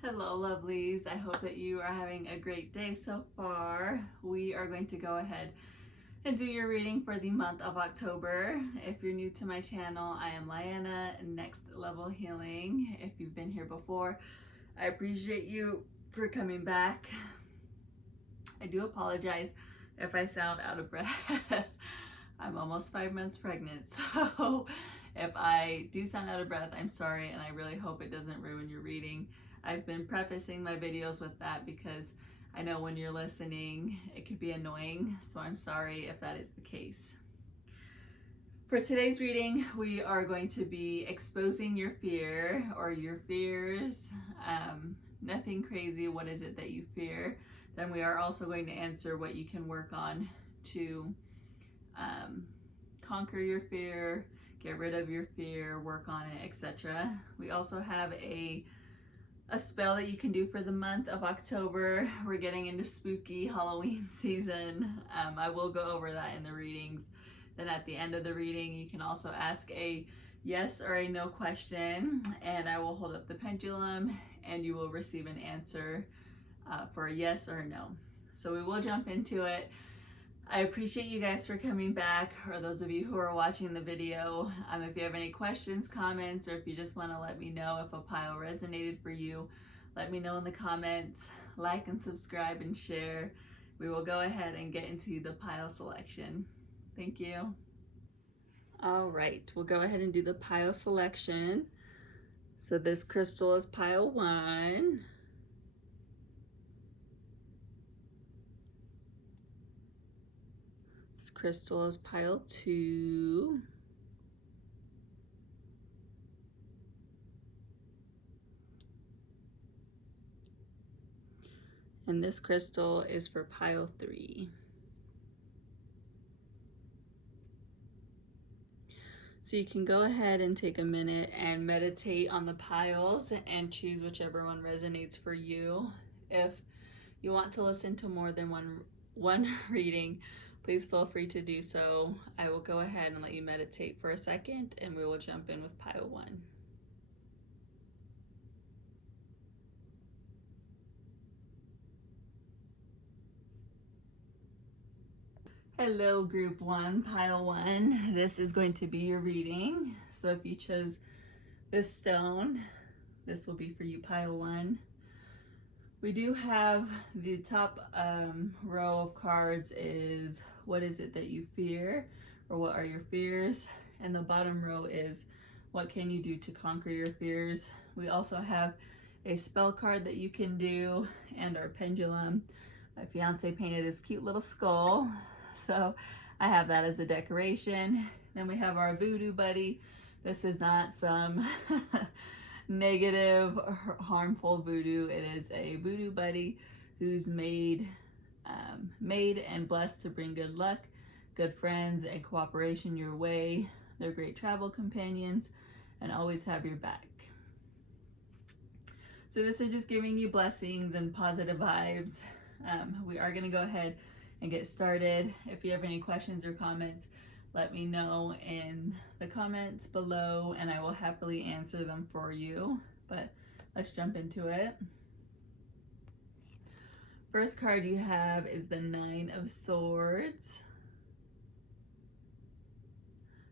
Hello, lovelies. I hope that you are having a great day so far. We are going to go ahead and do your reading for the month of October. If you're new to my channel, I am Lyanna, Next Level Healing. If you've been here before, I appreciate you for coming back. I do apologize if I sound out of breath. I'm almost 5 months pregnant, so if I do sound out of breath, I'm sorry, and I really hope it doesn't ruin your reading. I've been prefacing my videos with that because I know when you're listening, it could be annoying, so I'm sorry if that is the case. For today's reading, we are going to be exposing your fear or your fears. Nothing crazy. What is it that you fear? Then we are also going to answer what you can work on to conquer your fear, get rid of your fear, work on it, etc. We also have a spell that you can do for the month of October. We're getting into spooky Halloween season. I will go over that in the readings. Then at the end of the reading, you can also ask a yes or a no question, and I will hold up the pendulum and you will receive an answer for a yes or a no. So we will jump into it. I appreciate you guys for coming back, or those of you who are watching the video. If you have any questions, comments, or if you just want to let me know if a pile resonated for you, let me know in the comments. Like and subscribe and share. We will go ahead and get into the pile selection. Thank you. All right, we'll go ahead and do the pile selection. So this crystal is pile 1. This crystal is pile 2. And this crystal is for pile 3. So you can go ahead and take a minute and meditate on the piles and choose whichever one resonates for you. If you want to listen to more than one reading, please feel free to do so. I will go ahead and let you meditate for a second, and we will jump in with pile 1. Hello, group 1, pile 1. This is going to be your reading. So if you chose this stone, this will be for you, pile 1. We do have the top row of cards is what is it that you fear, or what are your fears? And the bottom row is what can you do to conquer your fears? We also have a spell card that you can do and our pendulum. My fiance painted this cute little skull, so I have that as a decoration. Then we have our voodoo buddy. This is not some negative or harmful voodoo. It is a voodoo buddy who's made and blessed to bring good luck, good friends, and cooperation your way. They're great travel companions and always have your back. So this is just giving you blessings and positive vibes. We are going to go ahead and get started. If you have any questions or comments, let me know in the comments below and I will happily answer them for you. But let's jump into it. First card you have is the 9 of Swords.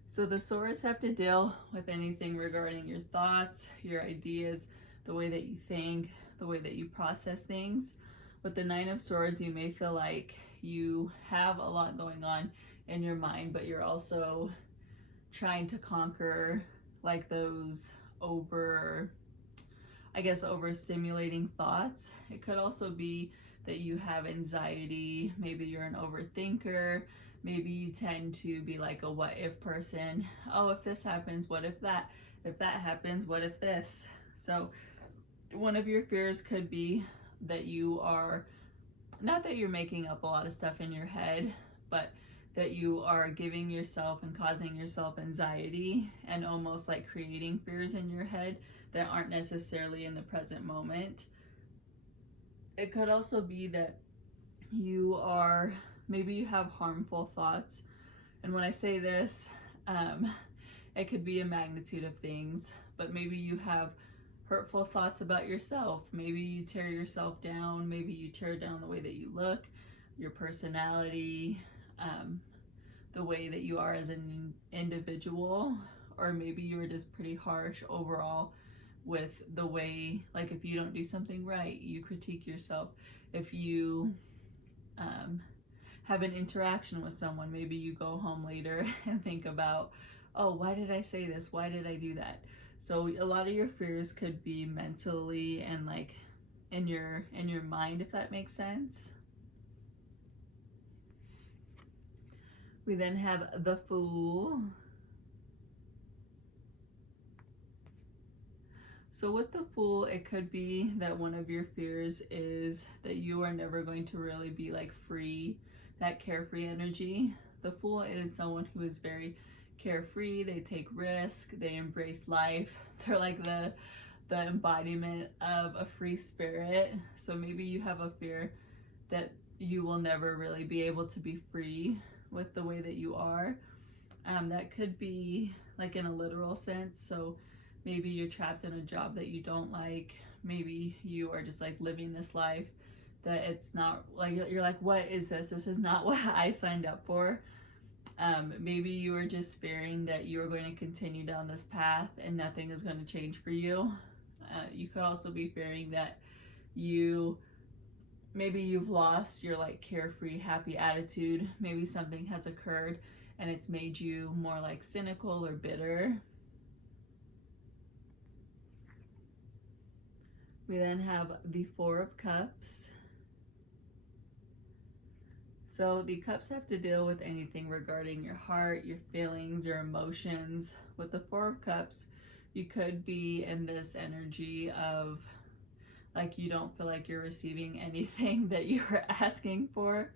So the swords have to deal with anything regarding your thoughts, your ideas, the way that you think, the way that you process things. With the 9 of Swords, you may feel like you have a lot going on in your mind, but you're also trying to conquer like those overstimulating thoughts. It could also be that you have anxiety. Maybe you're an overthinker. Maybe you tend to be like a what if person. Oh, if this happens, what if that? If that happens, what if this? So one of your fears could be that you are, not that you're making up a lot of stuff in your head, but that you are giving yourself and causing yourself anxiety and almost like creating fears in your head that aren't necessarily in the present moment. It could also be that maybe you have harmful thoughts. And when I say this, it could be a magnitude of things, but maybe you have hurtful thoughts about yourself. Maybe you tear yourself down. Maybe you tear down the way that you look, your personality, the way that you are as an individual. Or maybe you were just pretty harsh overall with the way, like if you don't do something right, you critique yourself. If you have an interaction with someone, maybe you go home later and think about, oh, why did I say this? Why did I do that? So a lot of your fears could be mentally and like in your mind, if that makes sense. We then have the Fool. So with the Fool, it could be that one of your fears is that you are never going to really be like free, that carefree energy. The Fool is someone who is very carefree. They take risk, they embrace life. They're like the embodiment of a free spirit. So maybe you have a fear that you will never really be able to be free with the way that you are. That could be like in a literal sense. So maybe you're trapped in a job that you don't like. Maybe you are just like living this life that it's not like, you're like, what is this? This is not what I signed up for. Maybe you are just fearing that you are going to continue down this path and nothing is going to change for you. You could also be fearing that maybe you've lost your like carefree, happy attitude. Maybe something has occurred and it's made you more like cynical or bitter. We then have the Four of Cups. So the cups have to deal with anything regarding your heart, your feelings, your emotions. With the Four of Cups, you could be in this energy of like you don't feel like you're receiving anything that you are asking for.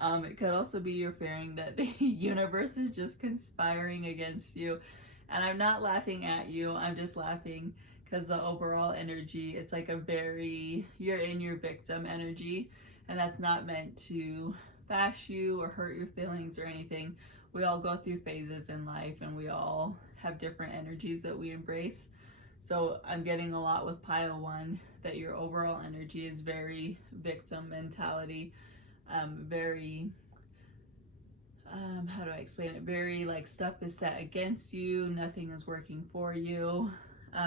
It could also be you're fearing that the universe is just conspiring against you. And I'm not laughing at you, I'm just laughing because the overall energy, it's like you're in your victim energy, and that's not meant to bash you or hurt your feelings or anything. We all go through phases in life and we all have different energies that we embrace. So I'm getting a lot with pile 1 that your overall energy is very victim mentality, very, how do I explain it? Very like stuff is set against you, nothing is working for you.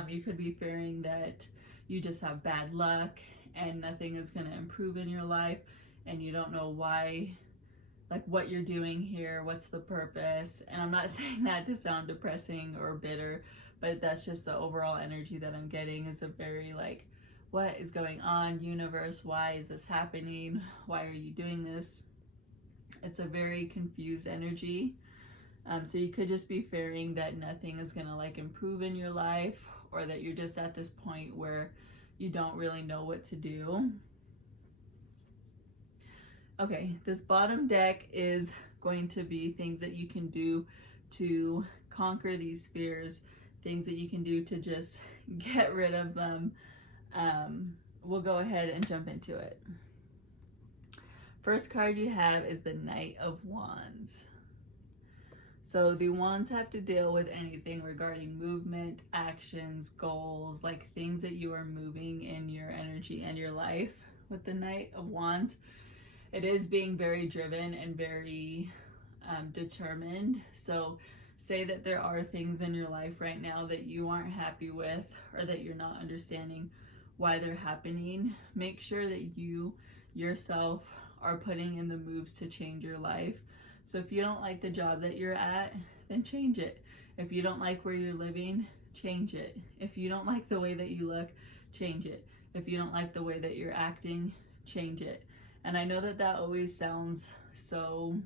You could be fearing that you just have bad luck and nothing is going to improve in your life and you don't know why, like what you're doing here, what's the purpose. And I'm not saying that to sound depressing or bitter, but that's just the overall energy that I'm getting is a very like, what is going on, universe? Why is this happening? Why are you doing this? It's a very confused energy. So you could just be fearing that nothing is going to like improve in your life, or that you're just at this point where you don't really know what to do. Okay, this bottom deck is going to be things that you can do to conquer these fears, things that you can do to just get rid of them. We'll go ahead and jump into it. First card you have is the Knight of Wands. So the wands have to deal with anything regarding movement, actions, goals, like things that you are moving in your energy and your life. With the Knight of Wands, it is being very driven and very determined. So say that there are things in your life right now that you aren't happy with, or that you're not understanding why they're happening. Make sure that you yourself are putting in the moves to change your life. So if you don't like the job that you're at, then change it. If you don't like where you're living, change it. If you don't like the way that you look, change it. If you don't like the way that you're acting, change it. And I know that that always sounds so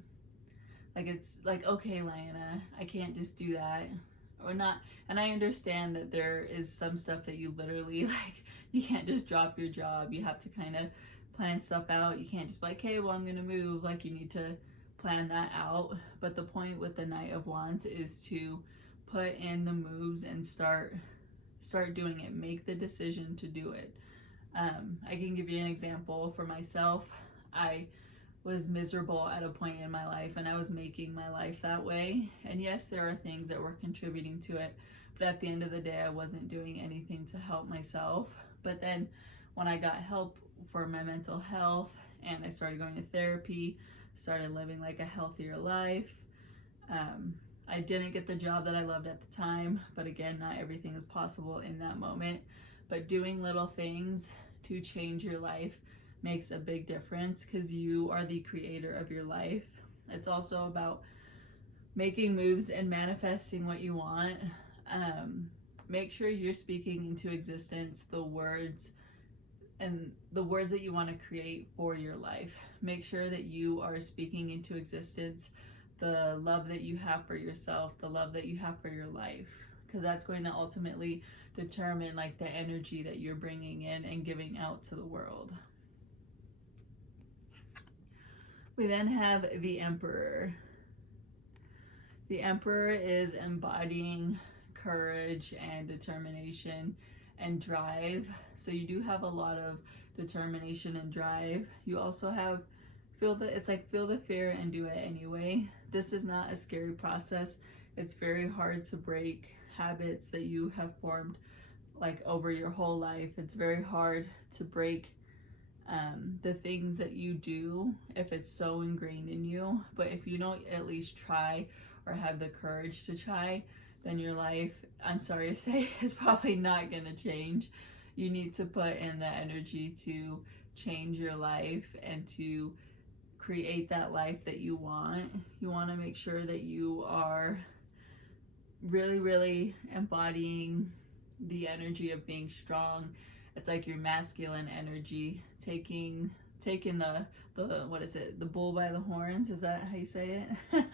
like, it's like, okay, Lyanna, I can't just do that or not. And I understand that there is some stuff that you literally like, you can't just drop your job. You have to kind of plan stuff out. You can't just be like, hey, well, I'm gonna move. Like, you need to plan that out. But the point with the Knight of Wands is to put in the moves and start doing it. Make the decision to do it. I can give you an example for myself. I was miserable at a point in my life, and I was making my life that way. And yes, there are things that were contributing to it, but at the end of the day, I wasn't doing anything to help myself. But then when I got help for my mental health and I started going to therapy, started living like a healthier life. I didn't get the job that I loved at the time, but again, not everything is possible in that moment. But doing little things to change your life makes a big difference, because you are the creator of your life. It's also about making moves and manifesting what you want. Make sure you're speaking into existence the words that you want to create for your life. Make sure that you are speaking into existence the love that you have for yourself, the love that you have for your life, because that's going to ultimately determine like the energy that you're bringing in and giving out to the world. We then have the Emperor. The Emperor is embodying courage and determination and drive. So you do have a lot of determination and drive. You also have feel the fear and do it anyway. This is not a scary process. It's very hard to break habits that you have formed like over your whole life. It's very hard to break the things that you do if it's so ingrained in you. But if you don't at least try or have the courage to try, then your life, I'm sorry to say, is probably not going to change. You need to put in the energy to change your life and to create that life that you want. You want to make sure that you are really, really embodying the energy of being strong. It's like your masculine energy, taking the what is it, the bull by the horns, is that how you say it?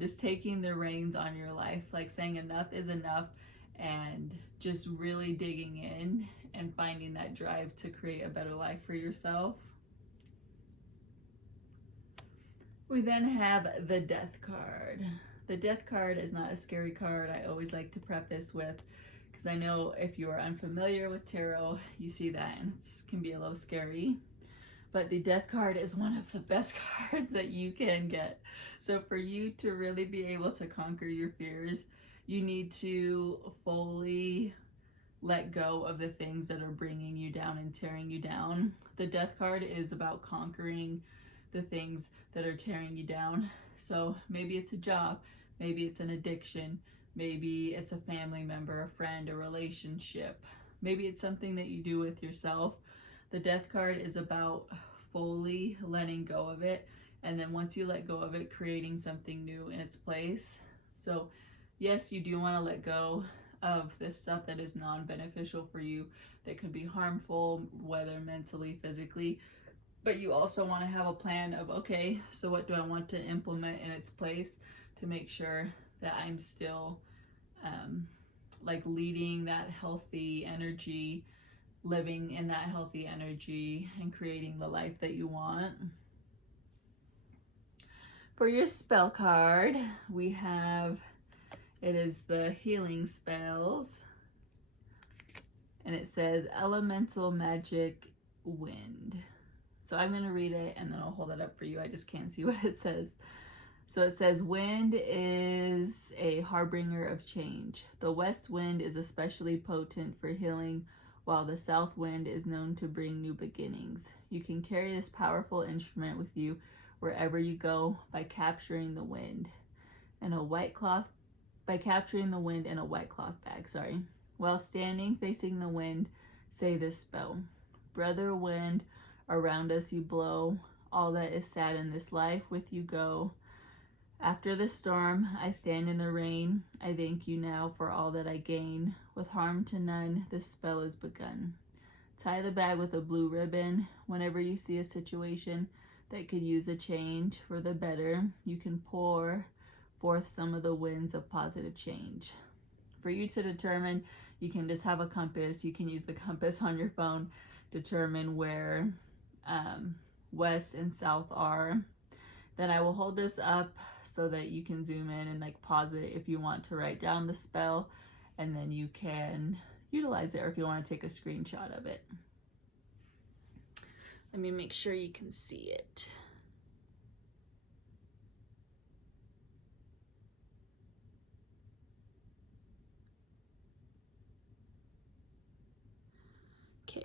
Just taking the reins on your life, like saying enough is enough, and just really digging in and finding that drive to create a better life for yourself. We then have the Death card. The Death card is not a scary card. I always like to preface with, because I know if you are unfamiliar with tarot, you see that and it can be a little scary. But the Death card is one of the best cards that you can get. So for you to really be able to conquer your fears, you need to fully let go of the things that are bringing you down and tearing you down. The Death card is about conquering the things that are tearing you down. So maybe it's a job, maybe it's an addiction, maybe it's a family member, a friend, a relationship, maybe it's something that you do with yourself. The Death card is about fully letting go of it, and then once you let go of it, creating something new in its place. So yes, you do want to let go of this stuff that is non-beneficial for you, that could be harmful, whether mentally, physically, but you also want to have a plan of, okay, so what do I want to implement in its place to make sure that I'm still like leading that healthy energy, living in that healthy energy, and creating the life that you want. For your spell card, we have, it is the healing spells, and it says elemental magic wind. So I'm going to read it and then I'll hold it up for you. I just can't see what it says. So it says, wind is a harbinger of change. The west wind is especially potent for healing, while the south wind is known to bring new beginnings. You can carry this powerful instrument with you wherever you go by capturing the wind in a white cloth bag, While standing facing the wind, say this spell. Brother wind, around us you blow, all that is sad in this life with you go. After the storm, I stand in the rain. I thank you now for all that I gain. With harm to none, this spell is begun. Tie the bag with a blue ribbon. Whenever you see a situation that could use a change for the better, you can pour forth some of the winds of positive change. For you to determine, you can just have a compass. You can use the compass on your phone, determine where west and south are. Then I will hold this up so that you can zoom in and like pause it if you want to write down the spell, and then you can utilize it, or if you want to take a screenshot of it. Let me make sure you can see it. Okay.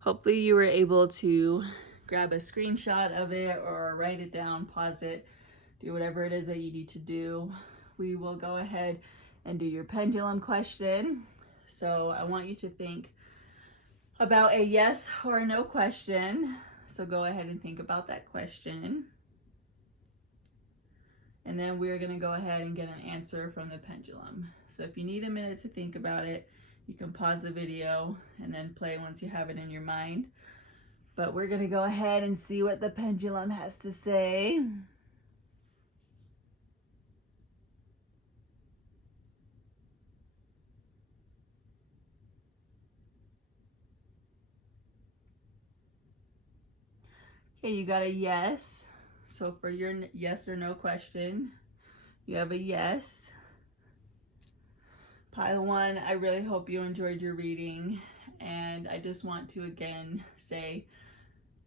Hopefully you were able to grab a screenshot of it or write it down, pause it, do whatever it is that you need to do. We will go ahead and do your pendulum question. So I want you to think about a yes or no question. So go ahead and think about that question. And then we're going to go ahead and get an answer from the pendulum. So if you need a minute to think about it, you can pause the video and then play once you have it in your mind. But we're going to go ahead and see what the pendulum has to say. Okay, you got a yes. So for your yes or no question, you have a yes. Pile 1, I really hope you enjoyed your reading. And I just want to again say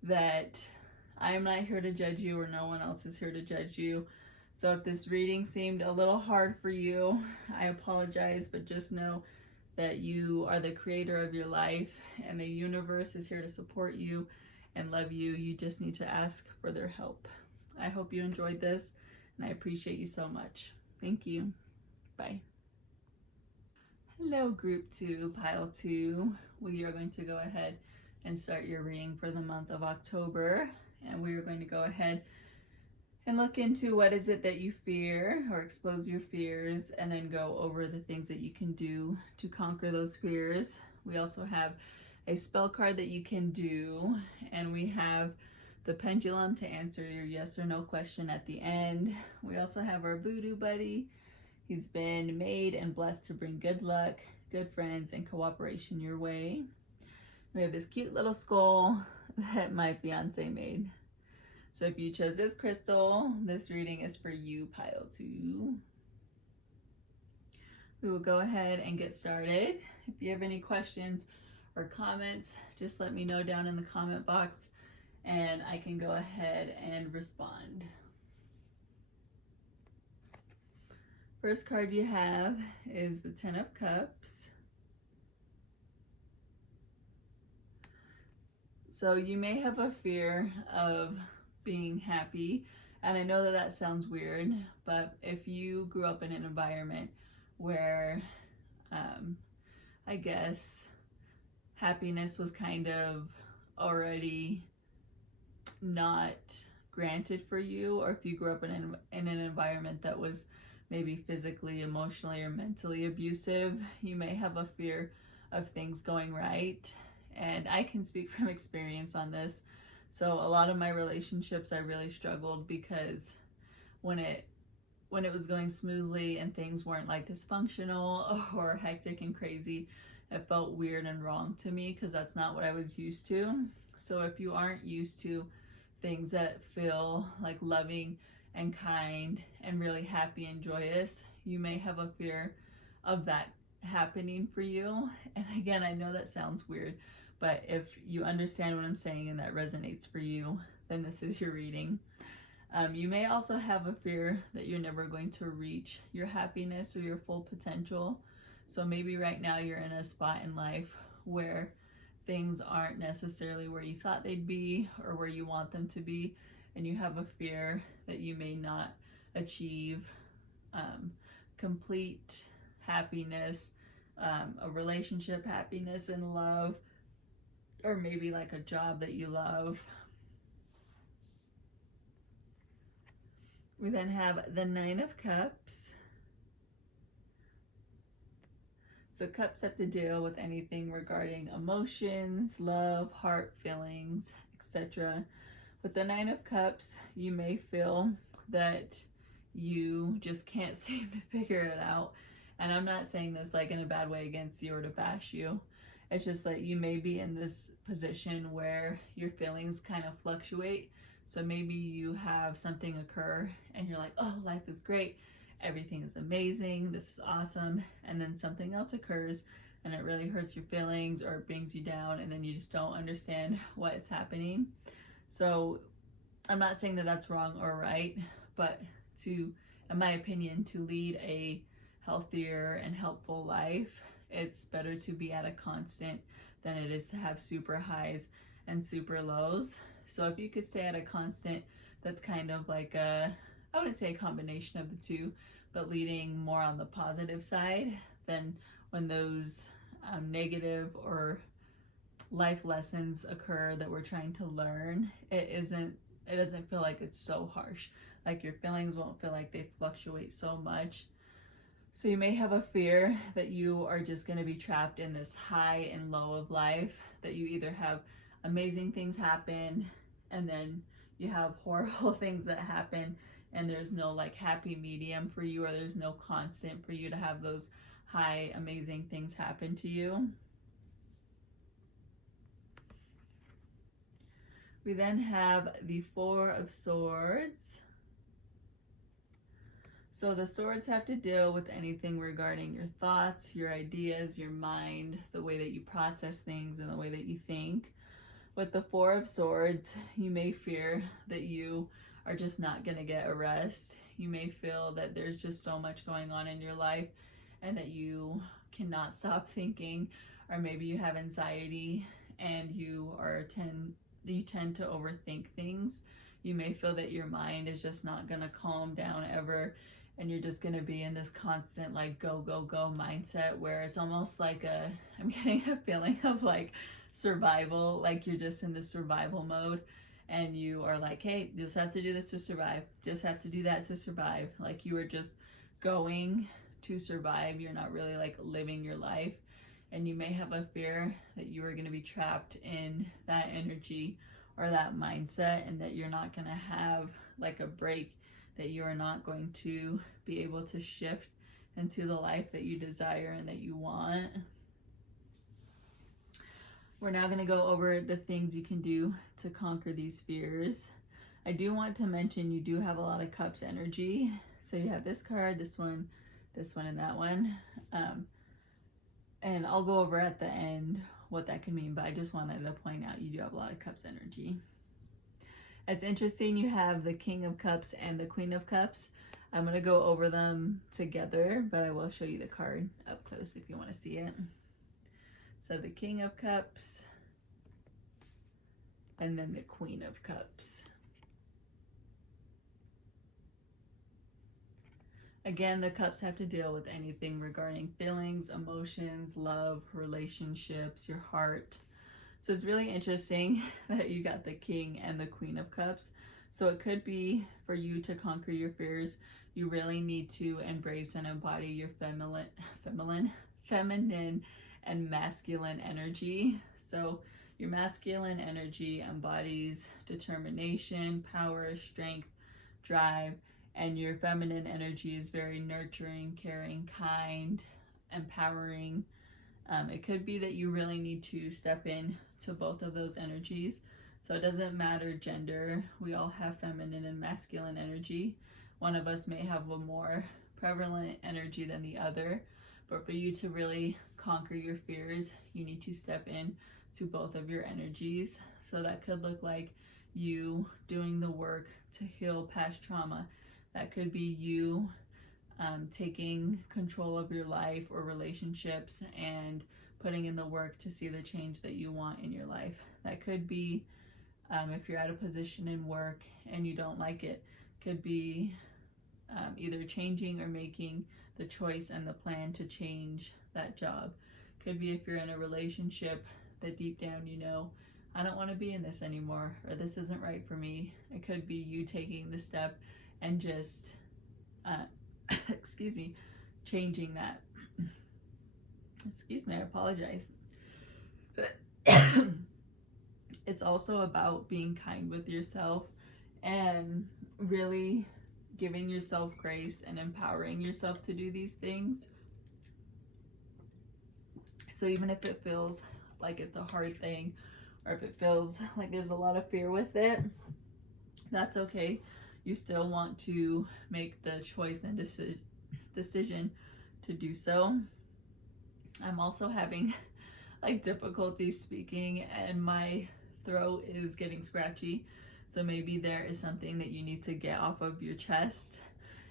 that I am not here to judge you, or no one else is here to judge you. So if this reading seemed a little hard for you, I apologize, but just know that you are the creator of your life and the universe is here to support you and love you. You just need to ask for their help. I hope you enjoyed this and I appreciate you so much. Thank you. Bye. Hello, group 2, pile 2. We are going to go ahead and start your reading for the month of October. And we are going to go ahead and look into what is it that you fear, or expose your fears, and then go over the things that you can do to conquer those fears. We also have a spell card that you can do, and we have the pendulum to answer your yes or no question at the end. We also have our voodoo buddy. He's been made and blessed to bring good luck, good friends, and cooperation your way. We have this cute little skull that my fiance made. So if you chose this crystal, this reading is for you, pile 2. We will go ahead and get started. If you have any questions or comments, just let me know down in the comment box and I can go ahead and respond. First card you have is the 10 of Cups. So you may have a fear of being happy, and I know that that sounds weird, but if you grew up in an environment where I guess happiness was kind of already not granted for you, or if you grew up in an environment that was maybe physically, emotionally, or mentally abusive, you may have a fear of things going right. And I can speak from experience on this. So a lot of my relationships, I really struggled because when it was going smoothly and things weren't like dysfunctional or hectic and crazy, it felt weird and wrong to me because that's not what I was used to. So if you aren't used to things that feel like loving and kind and really happy and joyous, you may have a fear of that happening for you. And again, I know that sounds weird, but if you understand what I'm saying and that resonates for you, then this is your reading. You may also have a fear that you're never going to reach your happiness or your full potential. So maybe right now you're in a spot in life where things aren't necessarily where you thought they'd be or where you want them to be, and you have a fear that you may not achieve complete happiness, a relationship happiness and love, or maybe like a job that you love. We then have the 9 of Cups. So cups have to deal with anything regarding emotions, love, heart, feelings, etc. With the 9 of Cups, you may feel that you just can't seem to figure it out. And I'm not saying this like in a bad way against you or to bash you. It's just that you may be in this position where your feelings kind of fluctuate. So maybe you have something occur and you're like, oh, life is great. Everything is amazing. This is awesome. And then something else occurs and it really hurts your feelings or it brings you down, and then you just don't understand what is happening. So I'm not saying that that's wrong or right, but in my opinion, to lead a healthier and helpful life, it's better to be at a constant than it is to have super highs and super lows. So if you could stay at a constant, that's kind of like I wouldn't say a combination of the two, but leading more on the positive side, then when those negative or life lessons occur that we're trying to learn, it doesn't feel like it's so harsh. Like your feelings won't feel like they fluctuate so much. So you may have a fear that you are just going to be trapped in this high and low of life, that you either have amazing things happen and then you have horrible things that happen, and there's no like happy medium for you, or there's no constant for you to have those high amazing things happen to you. We then have the Four of Swords. So the swords have to deal with anything regarding your thoughts, your ideas, your mind, the way that you process things, and the way that you think. With the Four of Swords, you may fear that you are just not going to get a rest. You may feel that there's just so much going on in your life and that you cannot stop thinking, or maybe you have anxiety and you tend to overthink things. You may feel that your mind is just not going to calm down ever, and you're just going to be in this constant like go go go mindset, where it's almost like I'm getting a feeling of like survival, like you're just in the survival mode, and you are like, hey, just have to do this to survive, just have to do that to survive. Like you are just going to survive. You're not really like living your life, and you may have a fear that you are going to be trapped in that energy or that mindset, and that you're not going to have like a break, that you are not going to be able to shift into the life that you desire and that you want. We're now going to go over the things you can do to conquer these fears. I do want to mention you do have a lot of Cups energy. So you have this card, this one, and that one. And I'll go over at the end what that can mean, but I just wanted to point out you do have a lot of Cups energy. It's interesting, you have the King of Cups and the Queen of Cups. I'm going to go over them together, but I will show you the card up close if you want to see it. So the King of Cups and then the Queen of Cups. Again, the cups have to deal with anything regarding feelings, emotions, love, relationships, your heart. So it's really interesting that you got the King and the Queen of Cups. So it could be for you to conquer your fears, you really need to embrace and embody your feminine and masculine energy. So your masculine energy embodies determination, power, strength, drive, and your feminine energy is very nurturing, caring, kind, empowering. It could be that you really need to step in to both of those energies. So it doesn't matter gender. We all have feminine and masculine energy. One of us may have a more prevalent energy than the other, but for you to really conquer your fears, you need to step in to both of your energies. So that could look like you doing the work to heal past trauma. That could be you taking control of your life or relationships and putting in the work to see the change that you want in your life. That could be if you're at a position in work and you don't like it, could be either changing or making the choice and the plan to change that job. Could be if you're in a relationship that deep down you know, I don't want to be in this anymore, or this isn't right for me. It could be you taking the step and just changing that. Excuse me, I apologize. It's also about being kind with yourself and really giving yourself grace and empowering yourself to do these things. So even if it feels like it's a hard thing, or if it feels like there's a lot of fear with it, that's okay. You still want to make the choice and decision to do so. I'm also having like difficulty speaking, and my throat is getting scratchy. So maybe there is something that you need to get off of your chest,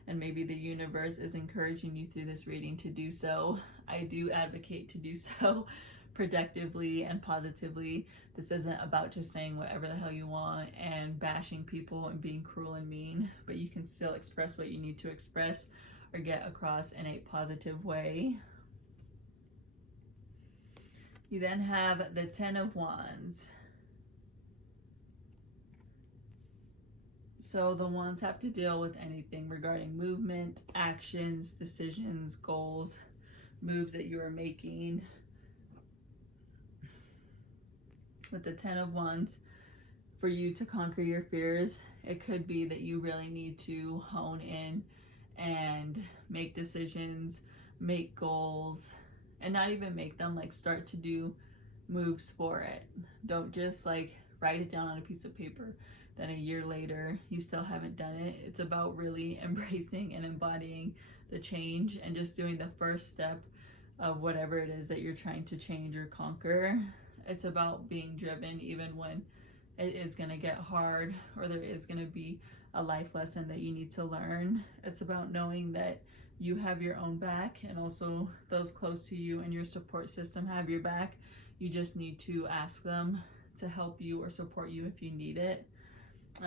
and maybe the universe is encouraging you through this reading to do so. I do advocate to do so productively and positively. This isn't about just saying whatever the hell you want and bashing people and being cruel and mean, but you can still express what you need to express or get across in a positive way. You then have the Ten of Wands. So the wands have to deal with anything regarding movement, actions, decisions, goals, moves that you are making. With the Ten of Wands, for you to conquer your fears, it could be that you really need to hone in and make decisions, make goals, and not even make them, like start to do moves for it. Don't just like write it down on a piece of paper, then a year later you still haven't done it. It's about really embracing and embodying the change and just doing the first step of whatever it is that you're trying to change or conquer. It's about being driven even when it is going to get hard or there is going to be a life lesson that you need to learn. It's about knowing that you have your own back, and also those close to you and your support system have your back. You just need to ask them to help you or support you if you need it.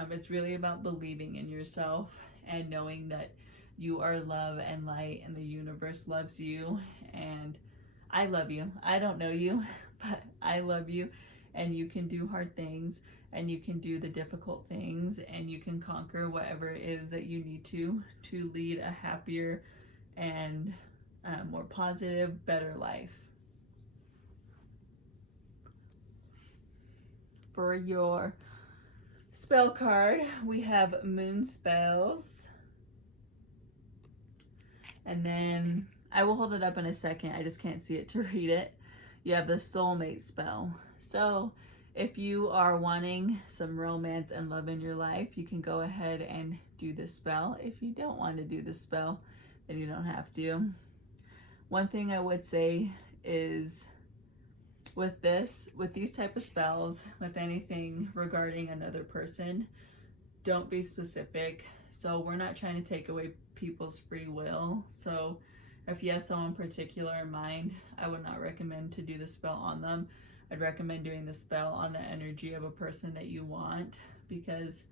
It's really about believing in yourself and knowing that you are love and light, and the universe loves you, and I love you. I don't know you, but I love you, and you can do hard things, and you can do the difficult things, and you can conquer whatever it is that you need to lead a happier and more positive, better life. For your spell card, we have moon spells. And then I will hold it up in a second. I just can't see it to read it. You have the soulmate spell. So if you are wanting some romance and love in your life, you can go ahead and do this spell. If you don't want to do this spell, then you don't have to. One thing I would say is with these type of spells, with anything regarding another person, don't be specific. So we're not trying to take away people's free will. So if you have someone particular in mind, I would not recommend to do the spell on them. I'd recommend doing the spell on the energy of a person that you want, because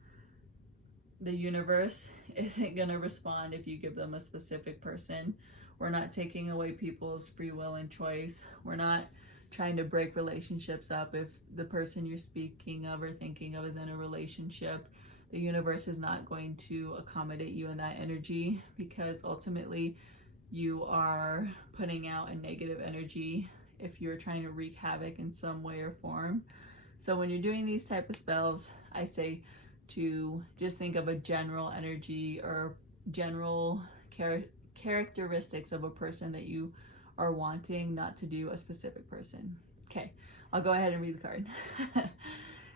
the universe isn't going to respond if you give them a specific person. We're not taking away people's free will and choice. We're not trying to break relationships up if the person you're speaking of or thinking of is in a relationship. The universe is not going to accommodate you in that energy, because ultimately you are putting out a negative energy if you're trying to wreak havoc in some way or form. So when you're doing these type of spells, I say to just think of a general energy or general characteristics of a person that you are wanting, not to do a specific person. Okay, I'll go ahead and read the card.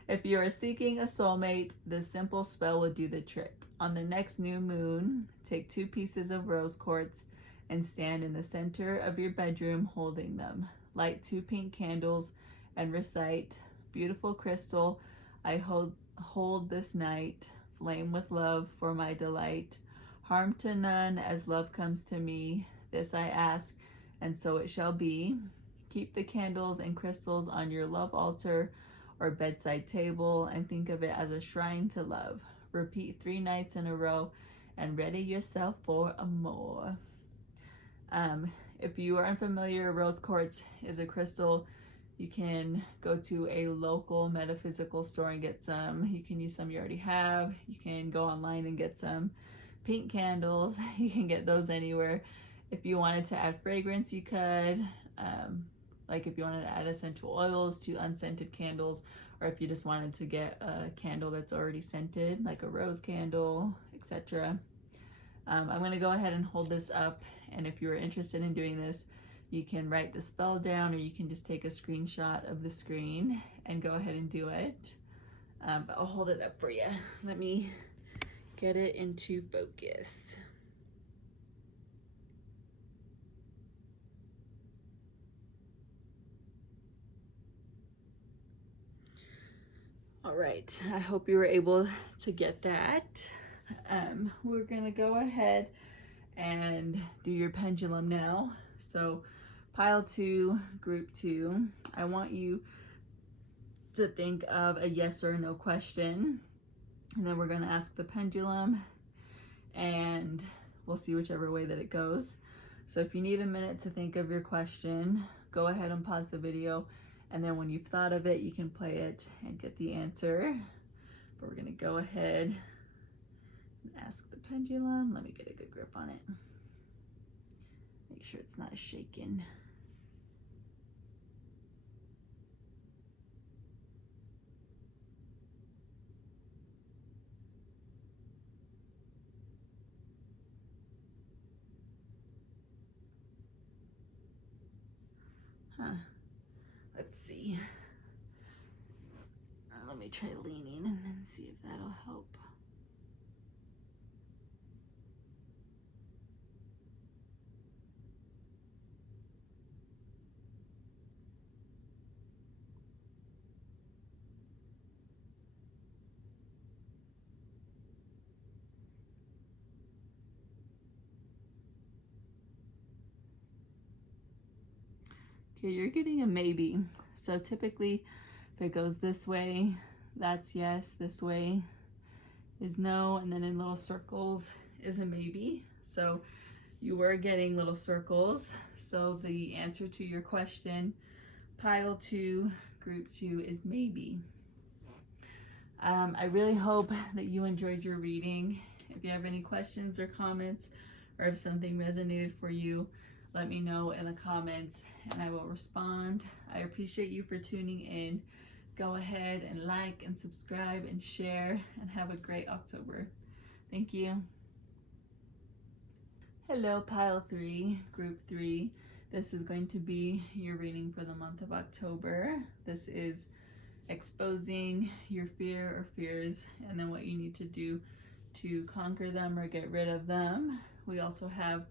If you are seeking a soulmate, this simple spell will do the trick. On the next new moon, take 2 pieces of rose quartz and stand in the center of your bedroom holding them. Light 2 pink candles and recite, "Beautiful crystal, I hold this night, flame with love for my delight. Harm to none as love comes to me. This I ask, and so it shall be." Keep the candles and crystals on your love altar or bedside table and think of it as a shrine to love. Repeat 3 nights in a row and ready yourself for a more. If you are unfamiliar, rose quartz is a crystal. You can go to a local metaphysical store and get some. You can use some you already have. You can go online and get some pink candles. You can get those anywhere. If you wanted to add fragrance, you could. Like if you wanted to add essential oils to unscented candles, or if you just wanted to get a candle that's already scented, like a rose candle, etc. I'm going to go ahead and hold this up, and if you're interested in doing this, you can write the spell down, or you can just take a screenshot of the screen and go ahead and do it. But I'll hold it up for you. Let me get it into focus. All right, I hope you were able to get that. We're gonna go ahead and do your pendulum now. So pile 2, group 2, I want you to think of a yes or no question, and then we're gonna ask the pendulum and we'll see whichever way that it goes. So if you need a minute to think of your question, go ahead and pause the video, and then when you've thought of it, you can play it and get the answer. But we're gonna go ahead and ask the pendulum. Let me get a good grip on it. Make sure it's not shaking. Let's see. Let me try leaning and see if that'll help. Okay, you're getting a maybe. So typically, if it goes this way, that's yes, this way is no, and then in little circles is a maybe. So you were getting little circles. So the answer to your question, pile 2, group 2, is maybe. I really hope that you enjoyed your reading. If you have any questions or comments, or if something resonated for you, let me know in the comments and I will respond. I appreciate you for tuning in. Go ahead and like and subscribe and share, and have a great October. Thank you. Hello, pile 3, group 3. This is going to be your reading for the month of October. This is exposing your fear or fears, and then what you need to do to conquer them or get rid of them. We also have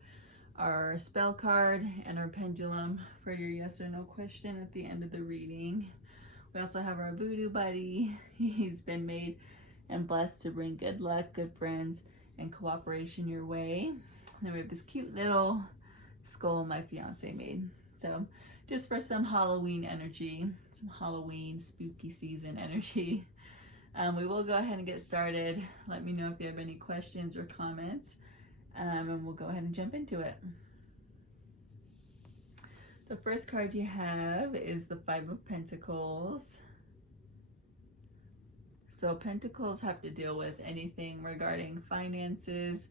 our spell card and our pendulum for your yes or no question at the end of the reading. We also have our voodoo buddy. He's been made and blessed to bring good luck, good friends, and cooperation your way. And then we have this cute little skull my fiance made. So just for some Halloween energy, some Halloween spooky season energy. We will go ahead and get started. Let me know if you have any questions or comments, and we'll go ahead and jump into it. The first card you have is the 5 of Pentacles. So Pentacles have to deal with anything regarding finances,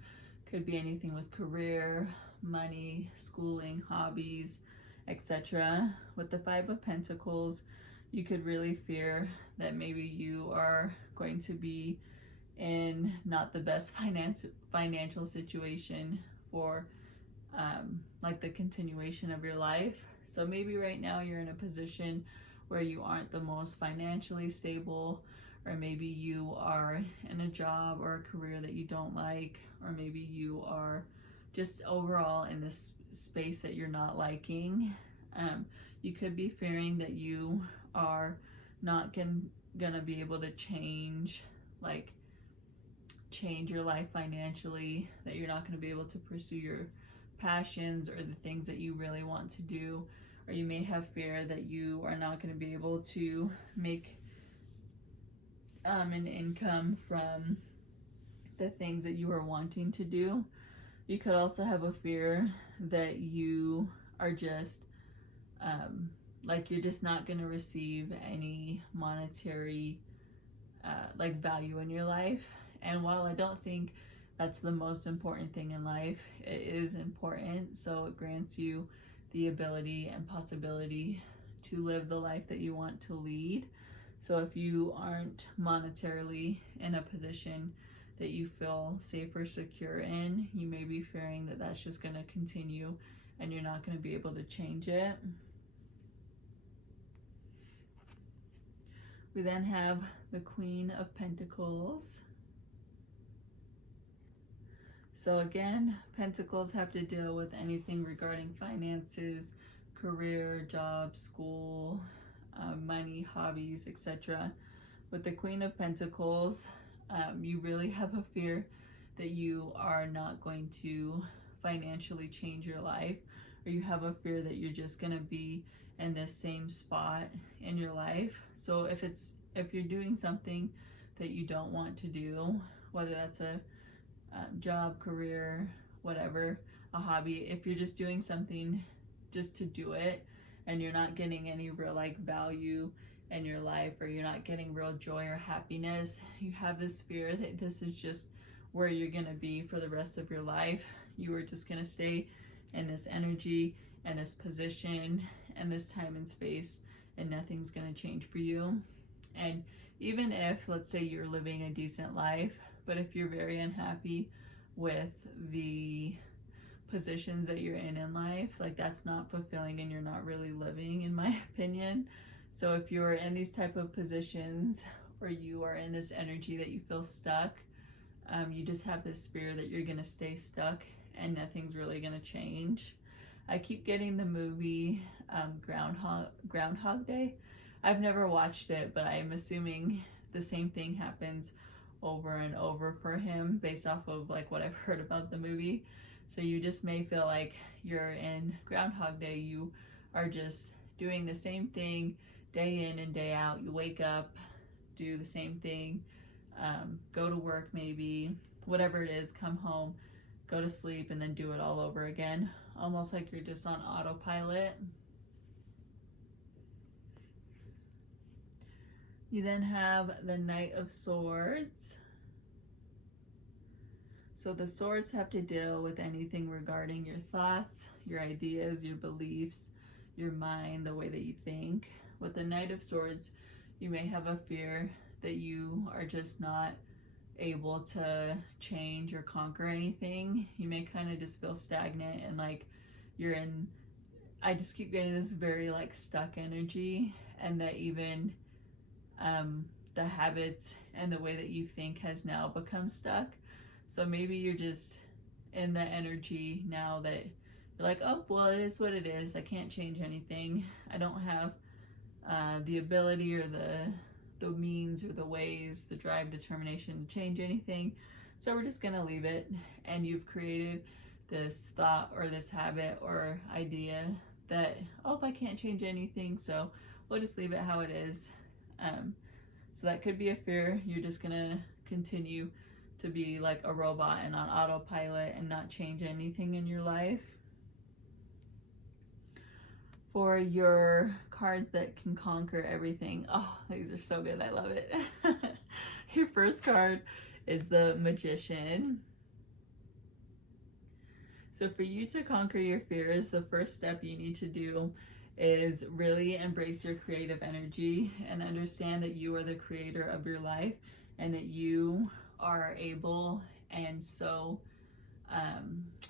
could be anything with career, money, schooling, hobbies, etc. With the 5 of Pentacles, you could really fear that maybe you are going to be in not the best financial situation for like the continuation of your life. So maybe right now you're in a position where you aren't the most financially stable, or maybe you are in a job or a career that you don't like, or maybe you are just overall in this space that you're not liking. You could be fearing that you are not gonna be able to change your life financially, that you're not gonna be able to pursue your passions or the things that you really want to do, or you may have fear that you are not going to be able to make an income from the things that you are wanting to do. You could also have a fear that you are just like you're just not going to receive any monetary like value in your life. And while I don't think that's the most important thing in life, it is important. So it grants you the ability and possibility to live the life that you want to lead. So if you aren't monetarily in a position that you feel safe or secure in, you may be fearing that that's just going to continue and you're not going to be able to change it. We then have the Queen of Pentacles. So again, Pentacles have to deal with anything regarding finances, career, job, school, money, hobbies, etc. With the Queen of Pentacles, you really have a fear that you are not going to financially change your life, or you have a fear that you're just going to be in the same spot in your life. So if you're doing something that you don't want to do, whether that's a job, career, whatever, a hobby, if you're just doing something just to do it and you're not getting any real like value in your life, or you're not getting real joy or happiness, you have this fear that this is just where you're going to be for the rest of your life. You are just going to stay in this energy and this position and this time and space, and nothing's going to change for you. And even if, let's say, you're living a decent life, but if you're very unhappy with the positions that you're in life, like that's not fulfilling and you're not really living, in my opinion. So if you're in these type of positions, or you are in this energy that you feel stuck, you just have this fear that you're gonna stay stuck and nothing's really gonna change. I keep getting the movie Groundhog Day. I've never watched it, but I'm assuming the same thing happens over and over for him based off of like what I've heard about the movie. So you just may feel like you're in Groundhog Day. You are just doing the same thing day in and day out. You wake up, do the same thing, go to work maybe, whatever it is, come home, go to sleep, and then do it all over again. Almost like you're just on autopilot. You then have the Knight of Swords. So the swords have to deal with anything regarding your thoughts, your ideas, your beliefs, your mind, the way that you think. With the Knight of Swords, you may have a fear that you are just not able to change or conquer anything. You may kind of just feel stagnant and like you're in, I just keep getting this very like stuck energy, and that even the habits and the way that you think has now become stuck. So maybe you're just in the energy now that you're like, oh, well, it is what it is. I can't change anything. I don't have the ability or the means or the ways, the drive, determination to change anything. So we're just going to leave it. And you've created this thought or this habit or idea that, oh, I can't change anything, so we'll just leave it how it is. So that could be a fear. You're just going to continue to be like a robot and on autopilot and not change anything in your life. For your cards that can conquer everything, oh, these are so good. I love it. Your first card is the Magician. So for you to conquer your fears, the first step you need to do is really embrace your creative energy and understand that you are the creator of your life, and that you are able and so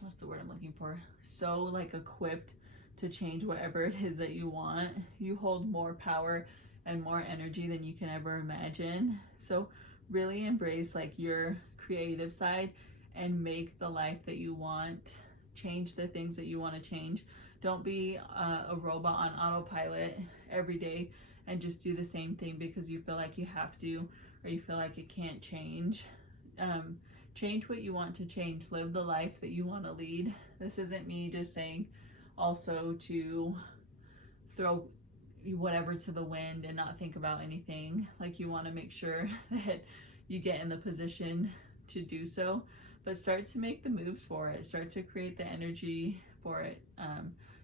what's the word I'm looking for, so like equipped to change whatever it is that you want. You hold more power and more energy than you can ever imagine. So really embrace like your creative side and make the life that you want, change the things that you want to change. Don't be a robot on autopilot every day and just do the same thing because you feel like you have to, or you feel like it can't change. Change what you want to change. Live the life that you want to lead. This isn't me just saying also to throw whatever to the wind and not think about anything. Like, you want to make sure that you get in the position to do so, but start to make the moves for it. Start to create the energy for it.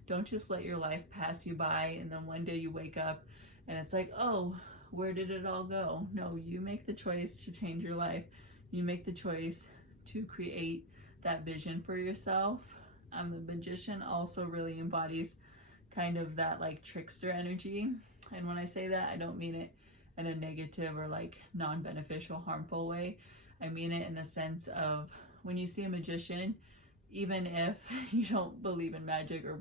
Don't just let your life pass you by and then one day you wake up and it's like, oh, where did it all go? No, you make the choice to change your life. You make the choice to create that vision for yourself. The Magician also really embodies kind of that like trickster energy. And when I say that, I don't mean it in a negative or like non-beneficial, harmful way. I mean it in the sense of, when you see a magician, even if you don't believe in magic, or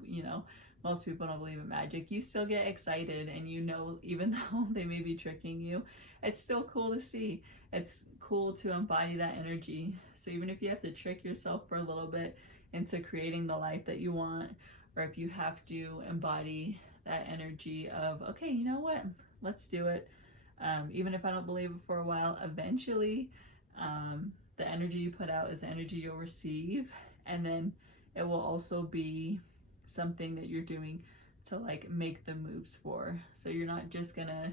most people don't believe in magic, you still get excited, and even though they may be tricking you, it's still cool to see. It's cool to embody that energy. So even if you have to trick yourself for a little bit into creating the life that you want, or if you have to embody that energy of, okay, you know what, let's do it. Even if I don't believe it for a while, eventually the energy you put out is the energy you'll receive. And then it will also be something that you're doing to like make the moves for. So you're not just gonna,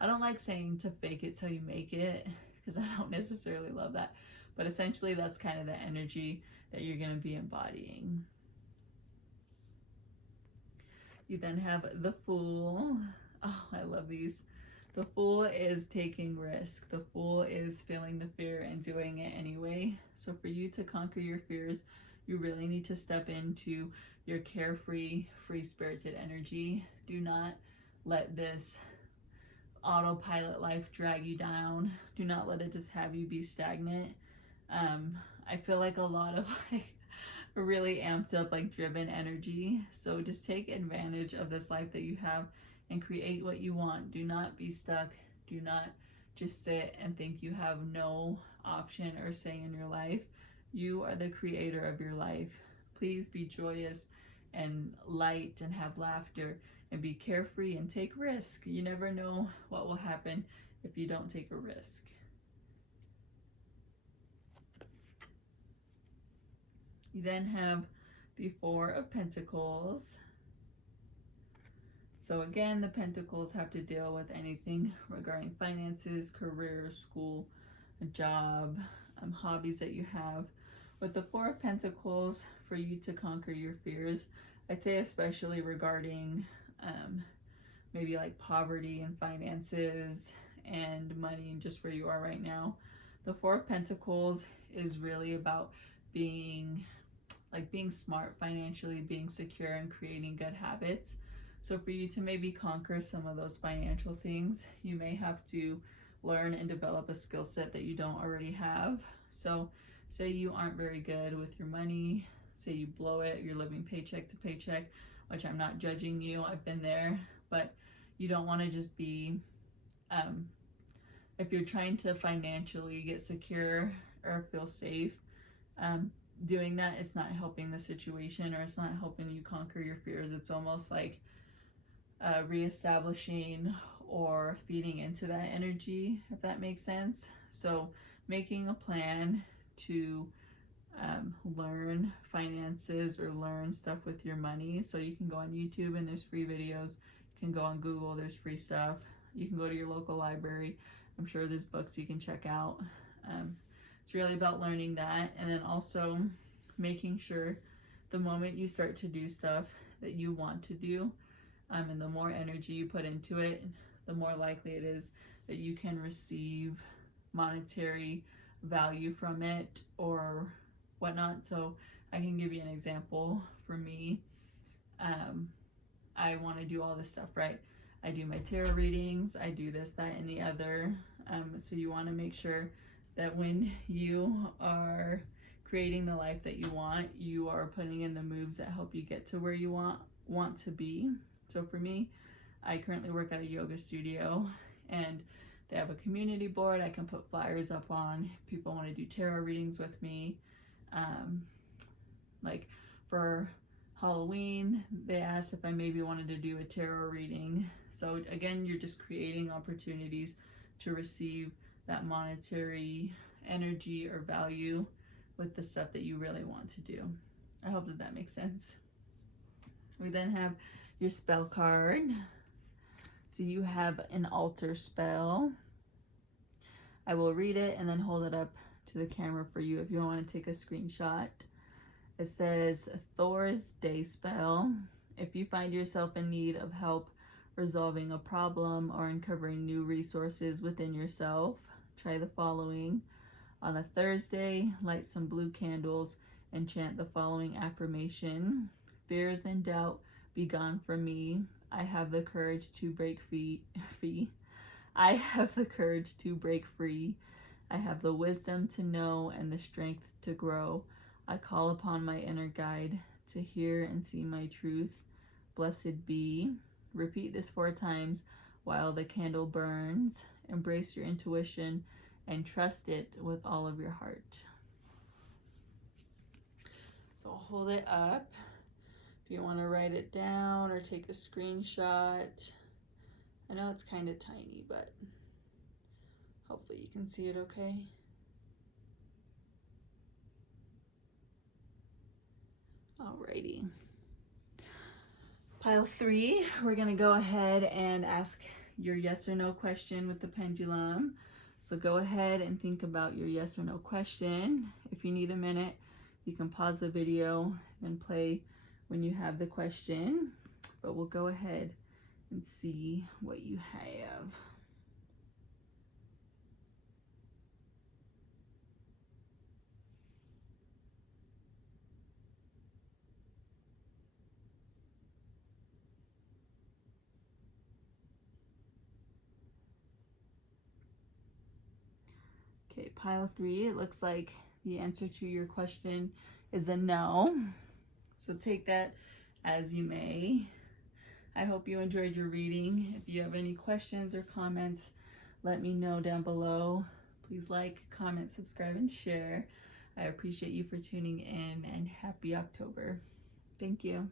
I don't like saying to fake it till you make it, because I don't necessarily love that. But essentially that's kind of the energy that you're gonna be embodying. You then have the Fool. Oh, I love these. The Fool is taking risk. The Fool is feeling the fear and doing it anyway. So for you to conquer your fears, you really need to step into your carefree, free-spirited energy. Do not let this autopilot life drag you down. Do not let it just have you be stagnant. I feel like a lot of like really amped up, like driven energy. So just take advantage of this life that you have and create what you want. Do not be stuck. Do not just sit and think you have no option or say in your life. You are the creator of your life. Please be joyous and light and have laughter and be carefree and take risk. You never know what will happen if you don't take a risk. You then have the Four of Pentacles. So again, the Pentacles have to deal with anything regarding finances, career, school, a job, hobbies that you have. With the Four of Pentacles, for you to conquer your fears, I'd say especially regarding maybe like poverty and finances and money and just where you are right now. The Four of Pentacles is really about being smart financially, being secure, and creating good habits. So for you to maybe conquer some of those financial things, you may have to learn and develop a skill set that you don't already have. So say you aren't very good with your money, say you blow it, you're living paycheck to paycheck, which I'm not judging you, I've been there, but you don't want to just be, if you're trying to financially get secure or feel safe, doing that, it's not helping the situation, or it's not helping you conquer your fears. It's almost like reestablishing or feeding into that energy, if that makes sense. So making a plan to learn finances or learn stuff with your money. So you can go on YouTube and there's free videos. You can go on Google, there's free stuff. You can go to your local library. I'm sure there's books you can check out. It's really about learning that, and then also making sure the moment you start to do stuff that you want to do, and the more energy you put into it, the more likely it is that you can receive monetary value from it or whatnot. So I can give you an example. For me, I want to do all this stuff, right? I do my tarot readings, I do this, that, and the other. So you want to make sure that when you are creating the life that you are putting in the moves that help you get to where you want to be. So for me, I currently work at a yoga studio, and they have a community board I can put flyers up on if people want to do tarot readings with me. Like for Halloween, they asked if I maybe wanted to do a tarot reading. So again, you're just creating opportunities to receive that monetary energy or value with the stuff that you really want to do. I hope that makes sense. We then have your spell card. So you have an altar spell. I will read it and then hold it up to the camera for you if you want to take a screenshot. It says, Thor's Day Spell. If you find yourself in need of help resolving a problem or uncovering new resources within yourself, try the following. On a Thursday, light some blue candles and chant the following affirmation. Fears and doubt be gone from me. I have the courage to break free. I have the courage to break free. I have the wisdom to know and the strength to grow. I call upon my inner guide to hear and see my truth. Blessed be. Repeat this 4 times while the candle burns. Embrace your intuition and trust it with all of your heart. So hold it up. If you want to write it down or take a screenshot, I know it's kind of tiny, but hopefully you can see it okay. Alrighty. Pile 3, we're gonna go ahead and ask your yes or no question with the pendulum. So go ahead and think about your yes or no question. If you need a minute, you can pause the video and play when you have the question, but we'll go ahead and see what you have. Okay, pile 3, it looks like the answer to your question is a no. So take that as you may. I hope you enjoyed your reading. If you have any questions or comments, let me know down below. Please like, comment, subscribe, and share. I appreciate you for tuning in, and happy October. Thank you.